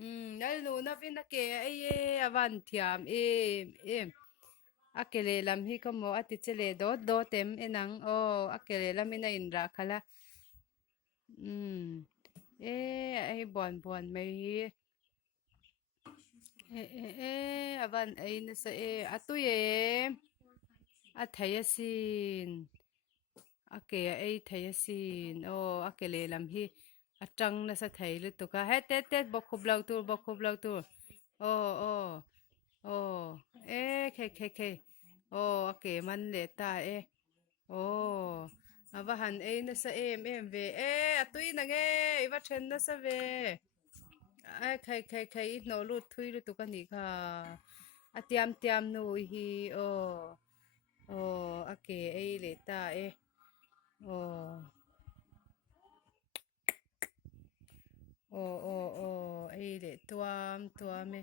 nal nu na vin na ke ai e avan thiam em akele lam hi ko mo ati chele do tem enang o akele lam ina in ra khala e ai bon mai hi avan ai na sa atu ye a thaya sin ake ai thaya sin o akele lam hi atang na sa thai lu tu ka he te bok khub lau tu o o o ke o ake man le ta o avahan ai na sa em ve atui na nge iwa then na sa ve ai khai no lu thui lu tu ka ni kha atiam nu hi o ake ai le ta o ai le tuam me